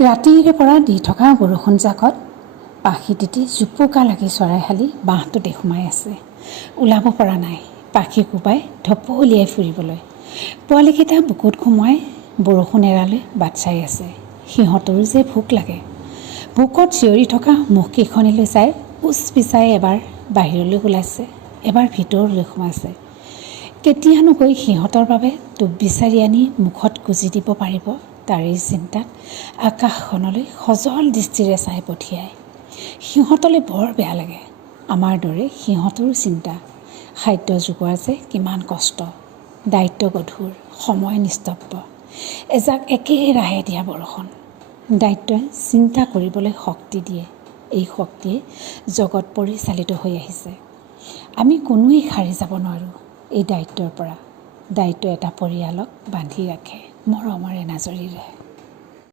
ৰাতিৰে পৰা দি থকা বৰষুণ জাকত পাখি তিতি জোপোকা লাগি চৰাইহালি বাঁহটোতে সোমাই আছে। ওলাব পৰা নাই। পাখি কোবাই ঢপলিয়াই ফুৰিবলৈ। পোৱালিকেইটা বুকুত সোমোৱাই বৰষুণ এৰালৈ বাট চাই আছে। সিহঁতৰো যে ভোক লাগে। ভোকত চিঞৰি থকা মুখকেইখনিলৈ চাই উচ পিচাই এবাৰ বাহিৰলৈ ওলাইছে, এবাৰ ভিতৰলৈ সোমাইছে। কেতিয়ানো গৈ সিহঁতৰ বাবে টোপ বিচাৰি আনি মুখত গুজি দিব পাৰিব, তাৰেই চিন্তাত আকাশখনলৈ সজল দৃষ্টিৰে চাই পঠিয়ায়। সিহঁতলৈ বৰ বেয়া লাগে। আমাৰ দৰে সিহঁতৰো চিন্তা। খাদ্য যোগোৱা যে কিমান কষ্ট, দায়িত্ব গধুৰ, সময় নিস্তব্ধ। এজাক একেৰাহে দিয়া বৰষুণ। দায়িত্বই চিন্তা কৰিবলৈ শক্তি দিয়ে। এই শক্তিয়ে জগত পৰিচালিত হৈ আহিছে। আমি কোনোৱেই সাৰি যাব নোৱাৰোঁ এই দায়িত্বৰ পৰা। দায়িত্ব এটা পৰিয়ালক বান্ধি ৰাখে মৰমৰে নাজৰিৰে।